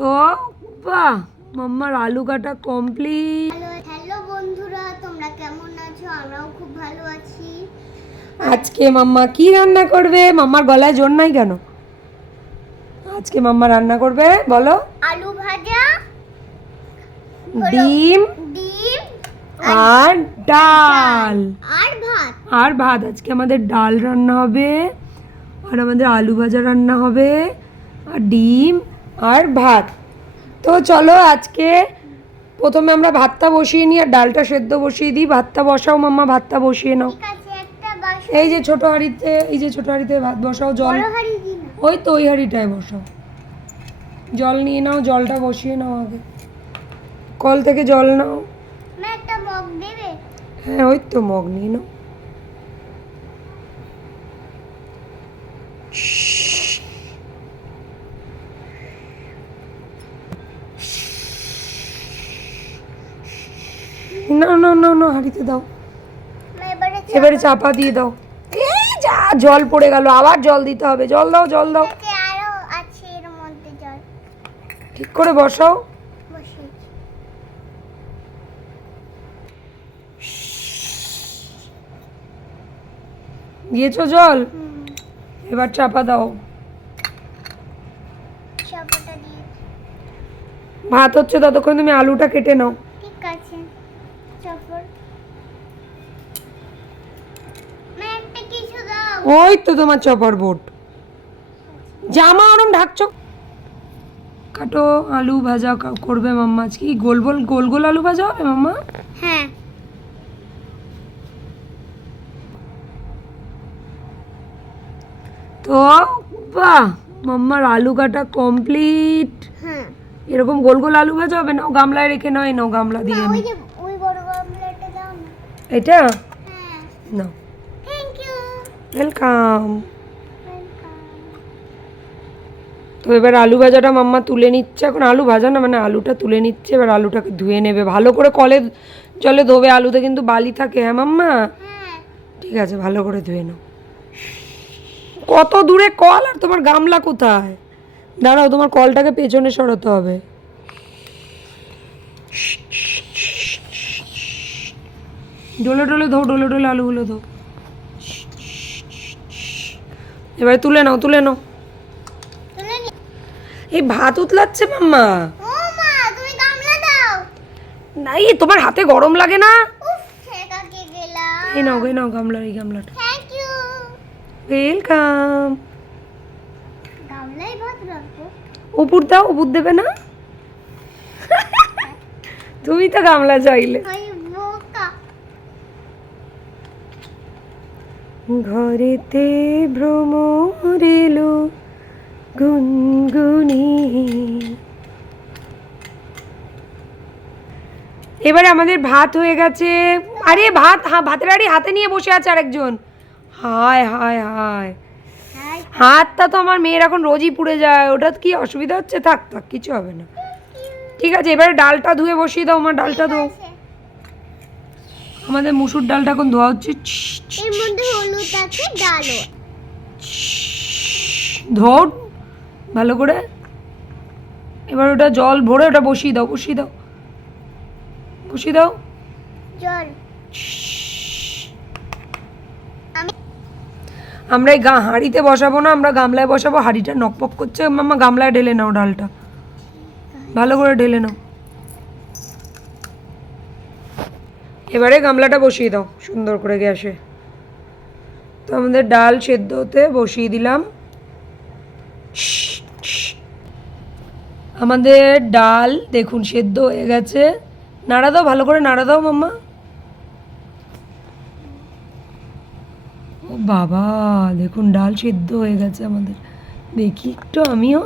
তো বাহ, মাম্মার আলু কাটা কমপ্লিট। হ্যালো বন্ধুরা, তোমরা কেমন আছো? আমরাও খুব ভালো আছি। আজকে মাম্মা কি রান্না করবে? মাম্মার গলায় জোর নাই কেন? আজকে মাম্মা রান্না করবে বলো। আলু ভাজা, ডিম ডিম আর ডাল আর ভাত। আর ভাত। আজকে আমাদের ডাল রান্না হবে, আর আমাদের আলু ভাজা রান্না হবে, আর ডিম আর ভাত। তো চলো আজকে প্রথমে আমরা ভাতটা বসিয়ে নিই আর ডালটা সেদ্ধ বসিয়ে দিই। ভাতটা বসাও মাম্মা, ভাতটা বসিয়ে নাও। ঠিক আছে, একটা বাসন। এই যে ছোট হাঁড়িতে, এই যে ছোট হাঁড়িতে ভাত বসাও। জল বড় হাঁড়ি দি না। ওই তো ওই হাঁড়িটায় বসাও। জল নিয়ে নাও, জলটা বসিয়ে নাও আগে। কল থেকে জল নাও। না, একটা মগ দেবে? হ্যাঁ ওই তো মগ নিয়ে নাও। না না না না, হাঁড়িতে দাও। না, এবারে এবারে চাপা দিয়ে দাও। এই যা, জল পড়ে গেল, আবার জল দিতে হবে। জল দাও, জল দাও। চাপাতে আরো আছে এর মধ্যে জল। ঠিক করে বসাও। বসিয়েছি। দিয়েছো জল? এবার চাপা দাও। চাপাটা দিয়ে। ভাত হচ্ছে ততক্ষণ তুমি আলুটা কেটে নাও। ঠিক আছে, চাপড়। না, একটা কিছু দাও। ওই তো তোমার চপার বোর্ড। জামা ওরম ঢাকছো। কাটো, আলু ভাজা করবে মাম্মা আজকে। কি গোল গোল গোল গোল আলু ভাজা হবে মাম্মা? হ্যাঁ। তো বাহ, মাম্মার আলু কাটা কমপ্লিট। হ্যাঁ। এরকম গোল গোল আলু ভাজা হবে। নাও গামলায় রেখে নাও। এই নাও গামলা দিয়ে ওই আমি। যে ওই বড় গামলাটা দাও না। এটা হ্যাঁ। নাও। Thank you. ওয়েলকাম। ওয়েলকাম। তো এবার আলু ভাজাটা মাম্মা তুলে নিচ্ছে। এখন আলু ভাজা না, মানে আলুটা তুলে নিচ্ছে। এবার আলুটাকে ধুয়ে নেবে ভালো করে, কলে জলে ধোবে। আলুতে কিন্তু বালি থাকে। হ্যাঁ মাম্মা? হ্যাঁ। ঠিক আছে, ভালো করে ধুয়ে নাও। কত দূরে কল আর তোমার গামলা কোথায়? দাঁড়াও, তোমার কলটাকে পেছনে সরাতে হবে। ডলে ডলে ধো, ডলে ডলে আলুগুলো ধো। এবারে তুলে নাও, তুলে নাও। তুলে নি। এই ভাত উতলাচ্ছে মাম্মা। ও মা, তুমি গামলা দাও। না, এই তোমার হাতে গরম লাগে না? উফ, ঠেকা কে গেলাম। এই নাও, এই নাও গামলার, এই গামলাটা। Thank you. ওয়েলকাম। গামলাই ভাত রাখবো। উপর দাও, উপর দেবে না? তুমি তো গামলা চাইলে। ওই বোকা। ঘরেতে ভ্রমর এলো গুনগুনি। এবারে আমাদের ভাত হয়ে গেছে। আরে ভাত, হ্যাঁ ভাতের হাঁড়ি হাতে নিয়ে বসে আছে আরেকজন। হায় হায় হায়, হাই। হাতটা তো আমার মেয়ের এখন রোজই পুড়ে যায়। ওটা কি অসুবিধা হচ্ছে? থাক থাক, কিছু হবে না। ঠিক আছে, এবারে ডালটা ধুয়ে বসিয়ে দাও। আমার ডালটা ধো। আমাদের মুসুর ডালটা এখন ধোয়া হচ্ছে। এর মধ্যে হলুদ আছে, ডালও। ধো ভালো করে। এবার ওটা জল ভরে ওটা বসিয়ে দাও, বসিয়ে দাও, বসিয়ে দাও। জল। আমরা এই হাঁড়িতে বসাবো না, আমরা গামলায় বসাবো। হাঁড়িটা নকপক করছে মাম্মা। গামলায় ঢেলে নাও ডালটা, ভালো করে ঢেলে নাও। এবারে গামলাটা বসিয়ে দাও সুন্দর করে গ্যাসে। তো আমাদের ডাল সেদ্ধ হতে বসিয়ে দিলাম। আমাদের ডাল দেখুন সেদ্ধ হয়ে গেছে। নাড়া দাও, ভালো করে নাড়া দাও মাম্মা। ও বাবা, দেখুন ডাল সেদ্ধ হয়ে গেছে আমাদের। দেখি একটু আমিও।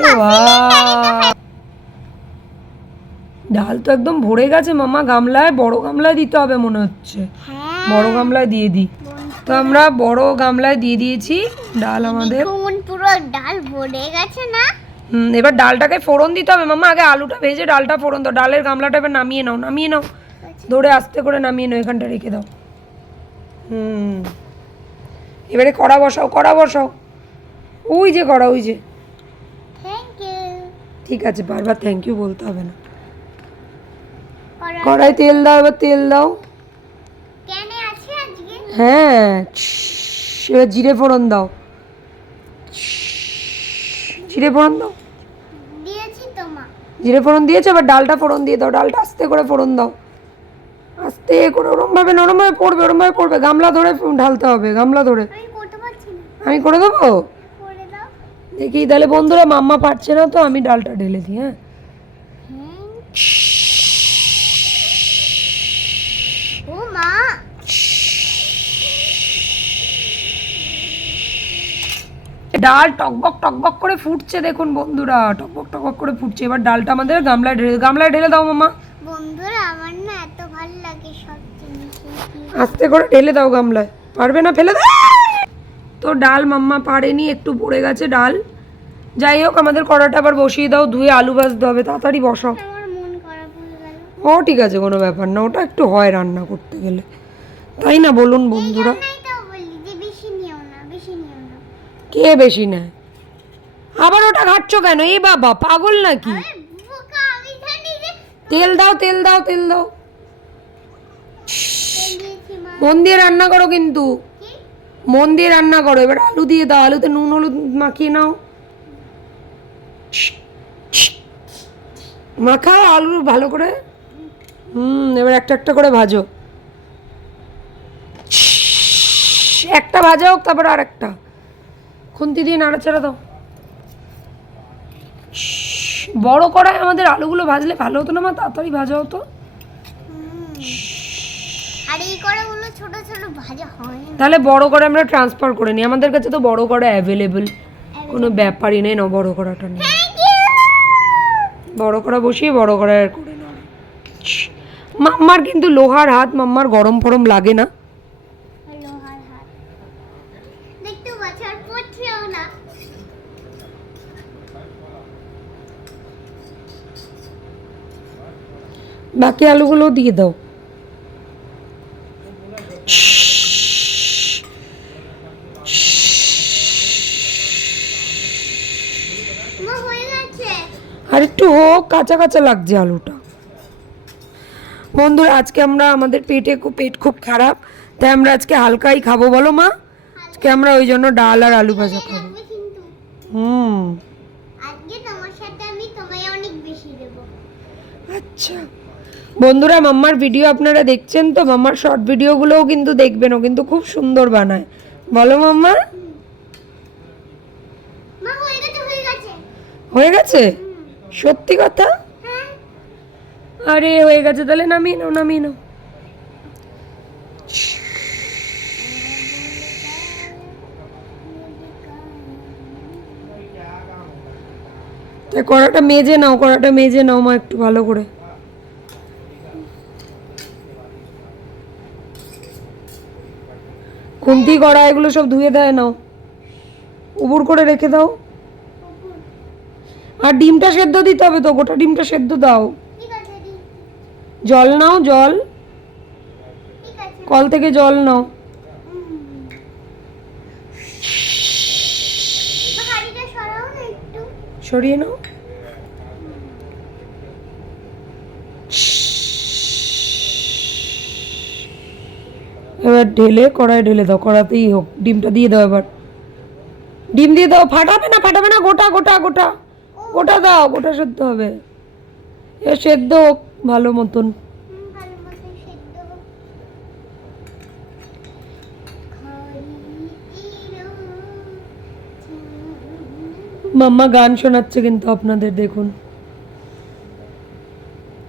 এ বাহ, ডাল তো একদম ভরে গেছে মাম্মা। গামলায়, বড় গামলায় দিতে হবে মনে হচ্ছে। বড় গামলায় দিয়ে দিই। তো আমরা বড় গামলায় দিয়ে দিয়েছি ডাল আমাদের। দেখুন পুরো ডাল ভরে গেছে না? এবার ডালটাকে ফোড়ন দিতে হবে মাম্মা। আগে আলুটা ভেজে ডালটা ফোড়ন দাও। ডালের গামলাটা এবার নামিয়ে নাও, নামিয়ে নাও। ধরে আস্তে করে নামিয়ে নাও, এখানটা রেখে দাও। এবারে কড়া বসাও, কড়া বসাও। ওই যে কড়া, ওই যে। Thank you. ঠিক আছে, বারবার থ্যাংক ইউ বলতে হবে না। কড়াই কড়াই তেল দাও, এবার তেল দাও। কেন আছে আজকে? হ্যাঁ, এবার জিরে ফোড়ন দাও। জিরে ফোড়ন দাও। দিয়েছি তো মা। জিরে ফোড়ন দিয়েছো, এবার ডালটা ফোড়ন দিয়ে দাও। ডালটা আস্তে করে ফোড়ন দাও, আস্তে করে। ওরমভাবে নরমভাবে পড়বে, ওরমভাবে পড়বে। গামলা ধরে ঢালতে হবে, গামলা ধরে। আমি করতে পারছি না। আমি করে দেবো। করে দাও। দেখি তাহলে বন্ধুরা, মাম্মা পারছে না তো আমি ডালটা ঢেলে দিই। হ্যাঁ, ও মা, ডাল টকবক টকবক করে ফুটছে, দেখুন বন্ধুরা, টকবক টকবক করে ফুটছে। এবার ডালটা আমাদের গামলায় ঢেলে দাও মাম্মা। বন্ধুরা আমার না এত ভালো লাগে সব জিনিস। আস্তে করে ঢেলে দাও গামলায়, পারবে না ফেলে দাও। তো ডাল মাম্মা পারেনি, একটু পড়ে গেছে ডাল। যাই হোক, আমাদের কড়াটা আবার বসিয়ে দাও। ধুয়ে আলু ভাজতে হবে, তাড়াতাড়ি বসাও। আমার মন খারাপ হয়ে গেল। ও ঠিক আছে, কোনো ব্যাপার না, ওটা একটু হয় রান্না করতে গেলে, তাই না বলুন বন্ধুরা? নাই তো বলি যে বেশি নিও না, বেশি নিও না। কে বেশি নেয়? আবার ওটা ঘাটছো কেন? এ বাবা, পাগল নাকি? আরে বোকা, আমি জানি যে তেল দাও, তেল দাও, তেল দাও। তেল দিয়েছি মা। মন দিয়ে রান্না করো কিন্তু, কি? মন দিয়ে রান্না করো। এবার আলু দিয়ে দাও, আলুতে নুন হলুদ মাখিয়ে নাও। মাখাও আলু ভালো করে। এবার একটা একটা করে ভাজো। একটা ভাজা হোক, তারপর আর একটা খুন্তি দিয়ে নাড়াচাড়া দাও। বড় কড়াই আমাদের আলুগুলো ভাজলে ভালো হতো না মা, তাড়াতাড়ি ভাজা হতো। আর এই কড়াগুলো ছোট ছোট ভাজা হয় না। তাহলে বড় করে আমরা ট্রান্সফার করে নিই, আমাদের কাছে তো বড় কড়া অ্যাভেলেবেল, কোনো ব্যাপারই নেই। না, বড় কড়াটা নেই, বড় কড়া বসিয়ে বড় কড়াই করে নাও। মাম্মার কিন্তু লোহার হাত, মাম্মার গরম ফরম লাগে না। লোহার হাত দেখতে পাচ্ছ, আর পড়ছেও না। বাকি আলুগুলো দিয়ে দাও। মা হয়ে গেছে। আর একটু হোক, কাঁচা কাঁচা লাগছে আলুটা। বন্ধুরা, আজকে আমরা আমাদের পেট খুব খারাপ, তাই আমরা আজকে হালকাই খাবো। বলো মা, আজকে আমরা ওই জন্য ডাল আর আলু ভাজা খাবো। লাগবে কিন্তু আজকে তোমার সাথে আমি তোমায় অনেক বেশি দেবো। আচ্ছা বন্ধুরা, মাম্মার ভিডিও আপনারা দেখছেন তো, মাম্মার শর্ট ভিডিওগুলোও কিন্তু দেখবেন, ও কিন্তু খুব সুন্দর বানায়। বলো মাম্মা। মা হয়ে গেছে, হয়ে গেছে। হয়ে গেছে? সত্যি কথা? হ্যাঁ। আরে হয়ে গেছে, তাহলে নামিয়ে নাও, নামিয়ে নাও। তাই কড়াটা মেজে নাও, কড়াটা মেজে নাও মা একটু ভালো করে। খুন্তি কড়া এগুলো সব ধুয়ে দেয় নাও, উবুর করে রেখে দাও। আর ডিমটা সেদ্ধ দিতে হবে তো, গোটা ডিমটা সেদ্ধ দাও। ঠিক আছে দি। জল নাও, জল, ঠিক আছে। কল থেকে জল নাও। মা হাঁড়িটা সরাও না একটু। সরিয়ে নাও। এবার ঢেলে কড়াই ঢেলে দাও, কড়াতেই হোক। ডিমটা দিয়ে দাও, এবার ডিম দিয়ে দাও। ফাটাবে না, ফাটাবে না, গোটা গোটা গোটা গোটা দাও, গোটা সেদ্ধ হবে। এ সেদ্ধ হোক ভালো মতন। ভালো মতো সেদ্ধ হোক। মাম্মা গান শোনাচ্ছে কিন্তু আপনাদের, দেখুন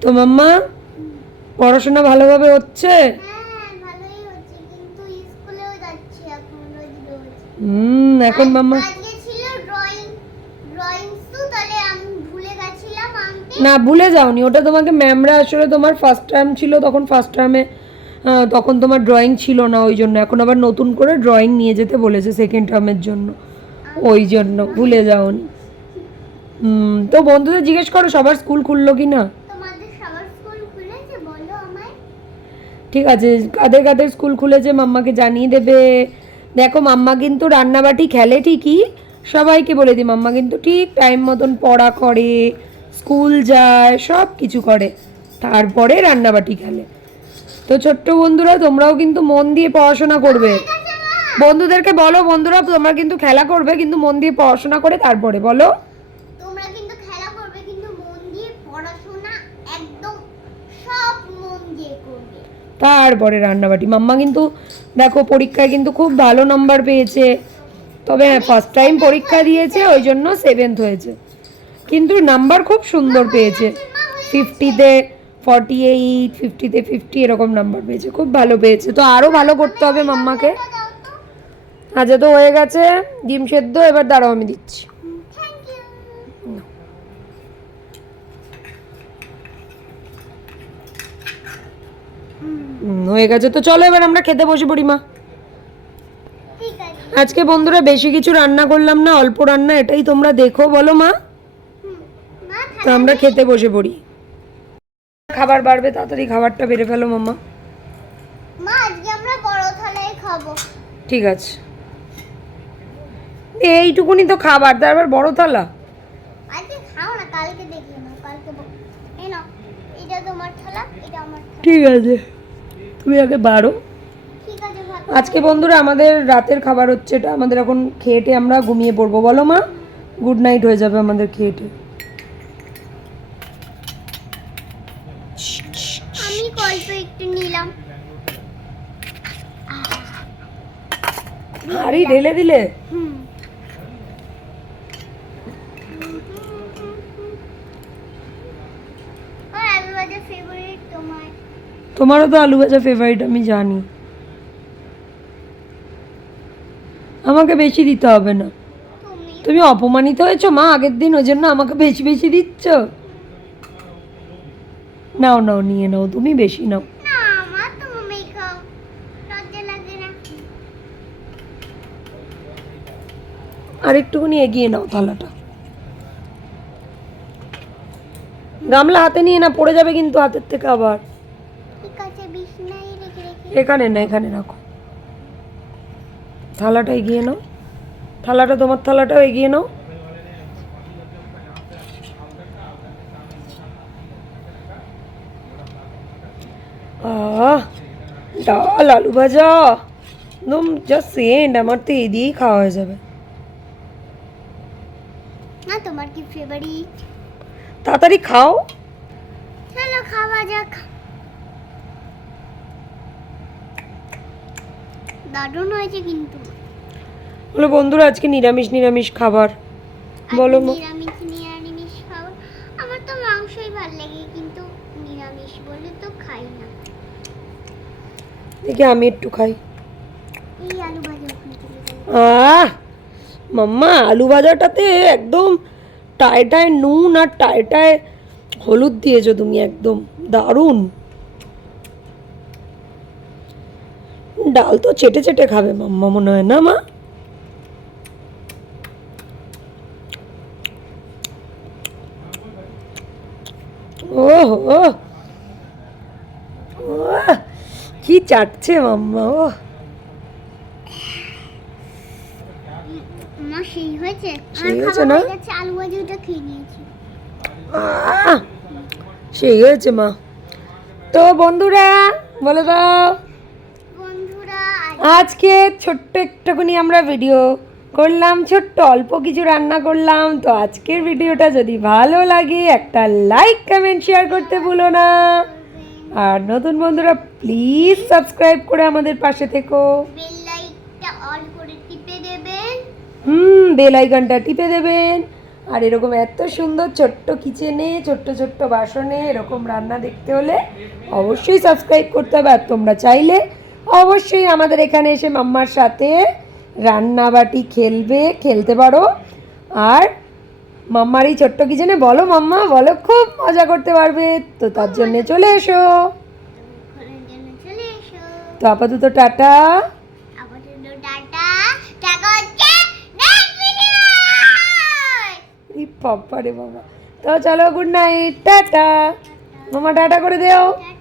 তো। মাম্মা, পড়াশোনা ভালোভাবে হচ্ছে? হ্যাঁ ভালোই হচ্ছে, কিন্তু স্কুলেও যাচ্ছি এখন রোজ রোজ। এখন মাম্মা আজকে ছিল ড্রয়িং, তাহলে আমি ভুলে গেছিলাম আনতে। না, ভুলে যাওনি, ওটা তোমাকে ম্যামরা আসলে, তোমার ফার্স্ট টার্ম ছিল তখন, ফার্স্ট টার্মে তখন তোমার ড্রয়িং ছিল না, ওই জন্য এখন আবার নতুন করে ড্রয়িং নিয়ে যেতে বলেছে সেকেন্ড টার্মের জন্য, ওই জন্য ভুলে যাওনি। তো বন্ধুদের জিজ্ঞেস করো সবার স্কুল খুললো কি না। তোমাদের সবার স্কুল খুলেছে বলো আমায়। ঠিক আছে, কাদের কাদের স্কুল খুলেছে মাম্মাকে জানিয়ে দেবে। দেখো, মাম্মা কিন্তু রান্নাবাটি খেলে ঠিকই, সবাইকে বলে দিই, মাম্মা কিন্তু ঠিক টাইম মতন পড়া করে, স্কুল যায়, সব কিছু করে, তারপরে রান্নাবাটি খেলে। তো ছোট্ট বন্ধুরা, তোমরাও কিন্তু মন দিয়ে পড়াশোনা করবে। বন্ধুদেরকে বলো, বন্ধুরা তোমরা কিন্তু খেলা করবে, কিন্তু মন দিয়ে পড়াশোনা করে তারপরে বলো। তোমরা কিন্তু খেলা করবে, কিন্তু মন দিয়ে পড়াশোনা একদম সব মন দিয়ে করবে। তারপরে রান্নাবাটি। মাম্মা কিন্তু দেখো পরীক্ষায় কিন্তু খুব ভালো নাম্বার পেয়েছে, তবে হ্যাঁ ফার্স্ট টাইম পরীক্ষা দিয়েছে ওই জন্য 7th হয়েছে, কিন্তু নাম্বার খুব সুন্দর পেয়েছে। 50-তে 48, 50-তে 50 এরকম নাম্বার পেয়েছে, খুব ভালো পেয়েছে। তো আরও ভালো করতে হবে মাম্মাকে। আচ্ছা, তো হয়ে গেছে ডিম সেদ্ধ, এবার দাঁড়াও আমি দিচ্ছি। Thank you. হয়ে গেছে, তো চলো এবার আমরা খেতে বসে পড়ি মা। ঠিক আছে। আজকে বন্ধুরা বেশি কিছু রান্না করলাম না, অল্প রান্না, এটাই তোমরা দেখো, বলো মা। মা তো আমরা খেতে বসে পড়ি। খাবার বাড়বে, তাড়াতাড়ি খাবারটা বেড়ে ফেলো মাম্মা। মা আজকে আমরা বড় থালায় খাবো। ঠিক আছে, এইটুকুনি তো খাবার, তারপর বড় থালা। আজকে খাও না, কালকে দেখিয়ে নাও, কালকে এই নাও, এটা তোমার থালা, এটা আমার থালা। ঠিক আছে, তুমি আগে বাড়ো। ঠিক আছে ভাত। আজকে বন্ধুরা আমাদের রাতের খাবার হচ্ছে এটা, আমাদের এখন খেয়েটে আমরা ঘুমিয়ে পড়বো, বলো মা। গুড নাইট হয়ে যাবে আমাদের খেয়েটে। আমি অল্প একটু নিলাম। আরে ঢেলে দিলে। হুম। আলু ভাজা ফেভারিট তোমার? তোমারও তো আলু ভাজা ফেভারিট, আমি জানি। আমাকে বেশি দিতে হবে না, তুমি তুমি অপমানিত হয়েছো মা আগের দিন, ওই জন্য আমাকে বেশি বেশি দিচ্ছ। নাও নাও, নিয়ে নাও, তুমি বেশি নাও। না, আমার তুমি খাও, লজ্জা লাগে না? আর একটুখানি এগিয়ে নাও থালাটা। গামলা হাতে নিয়ে না, পড়ে যাবে কিন্তু হাতের থেকে আবার। ঠিক আছে, বিছনায় রেখে রেখে। এখানে না, এখানে রাখো। থালাটা এগিয়ে নাও, থালাটা, তোমার থালাটাও এগিয়ে নাও। আহ, ডাল আলু ভাজা একদম জাস্ট সেন্ট, আমার তো এই দিয়েই খাওয়া হয়ে যাবে। না, তোমার কি ফেভারিট? তাড়াতাড়ি খাও। চলো খাওয়া যাক। দারুণ হয়েছে কিন্তু। বলো বন্ধুরা, আজকে নিরামিষ নিরামিষ খাবার, বলো মা। নিরামিষ নিরামিষ খাবো। আমার তো মাংসই ভালো লাগে, কিন্তু নিরামিষ বলে তো খাই না। দেখি আমি একটু খাই। এই আলু ভাজা ওখানে চলে যাবে। মাম্মা আলু ভাজাটাতে একদম টায়টায় নুন আর টায়টায় হলুদ দিয়েছো তুমি, একদম দারুণ। ডাল তো চেটে চেটে খাবে মাম্মা মনে হয়, না মা? ওহো, কি চাটছে মাম্মা। ও মা সেই হয়েছে? সেই আমার হয়েছে খাবার না? হয়ে গেছে, আলু ভাজাটা খেয়ে নিয়েছি। সেই হয়েছে মা। তো বন্ধুরা বলে দাও, বন্ধুরা আজকে ছোট্ট একটুখানি আমরা ভিডিও করলাম, ছোট্ট অল্প কিছু রান্না করলাম। তো আজকের ভিডিওটা যদি ভালো লাগে একটা লাইক কমেন্ট শেয়ার করতে ভুলো না, আর নতুন বন্ধুরা প্লিজ সাবস্ক্রাইব করে আমাদের পাশে থেকো। বেল লাইটটা অন করে টিপে দেবেন। বেল আইকনটা টিপে দেবেন। আর এরকম এত সুন্দর ছোট্ট কিচেনে, ছোট্ট ছোট্ট বাসনে এরকম রান্না দেখতে হলে অবশ্যই সাবস্ক্রাইব করতে হবে। আর তোমরা চাইলে অবশ্যই আমাদের এখানে এসে মাম্মার সাথে রান্নাবাটি খেলতে পারো। আর মাম্মার এই ছোট্ট কিচেনে বলো মাম্মা, বলো, খুব মজা করতে পারবে। তো তার জন্য চলে এসো। ঘরের জন্য চলে এসো। তো আপাতত টাটা। আপাতত টাটা। টাকা হচ্ছে নেক্সট ভিডিও। বাবা রে বাবা। তো চলো, গুড নাইট, টাটা। মামা টাটা করে দেও। টাটা।